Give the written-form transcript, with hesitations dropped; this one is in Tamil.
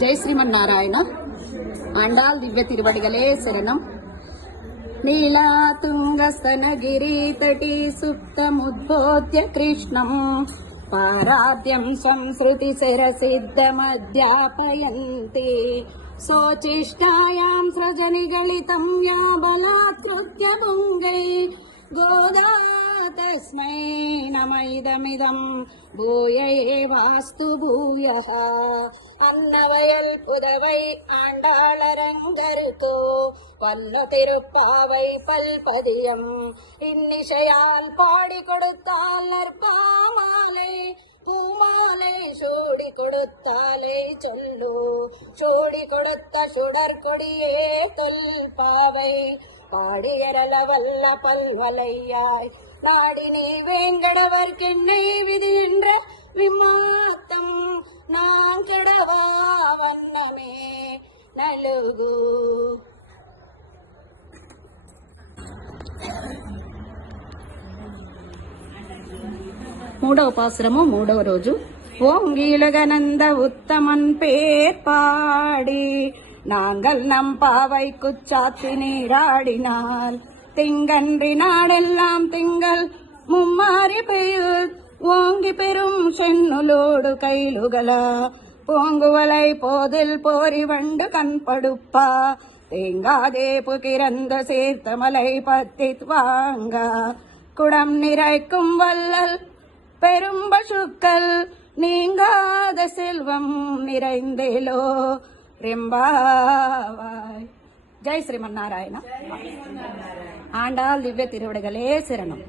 ஜெய் ஸ்ரீமன் நாராயண. ஆண்டாள் திவ்ய திருவடிகளே சரணம். நீலா துங்கஸ்தனகிரி தட்டி சுப்தமுத்போத்ய கிருஷ்ணம் பாராத்யம் சம்ஸ்ருதி சிரசித்தமத்யாபயந்தி சோச்சிஷ்டாயாம் ஸ்ரஜனிகலிதம் யா பலாத்ருத்ய புங்கை கோதா தஸ்மை நம பூய ஏவாஸ்து பூயः. அன்னவயல் புதவை ஆண்டாளரங்கருக்கோ பல்ல திருப்பாவை பல்பதியம் இன்னிசையால் பாடி கொடுத்தால் நற்பாமாலை பூமாலை சூடி கொடுத்தாலே சொல்லு சூடி கொடுத்த சுடர் கொடியே தொல்பாவை பாடியரல வல்ல பல்வலையாய் நாடினே வேங்கடவர் கிண்ணை விதி என்ற விமாத்தம் நான் கெடவா வண்ணமே நலுகு. మూడవ పాసురము మూడవ రోజు. ஓங்கிலகனந்த உத்தமன் பேர் பாடி நாங்கள் நம் பாவை குச்சாத்தி நீராடினால் திங்கன்றி நாடெல்லாம் திங்கள் மும்மாறி பெய்யுத் ஓங்கி பெரும் சென்னுலோடு கைலுகல பூங்குவலை போதில் போரி வண்டு கண்படுப்பா தேங்காதே புகிரந்த சேர்த்த மலை பத்தித் வாங்க குடம் நிறைக்கும் வல்லல் பெரும் பசுக்கள் நீங்காத செல்வம் நிறைந்தேலோ ரெம்பாவாய். ஜெய் ஸ்ரீமன் நாராயண. ஆண்டாள் திவ்ய திருவடிகளே சரணம்.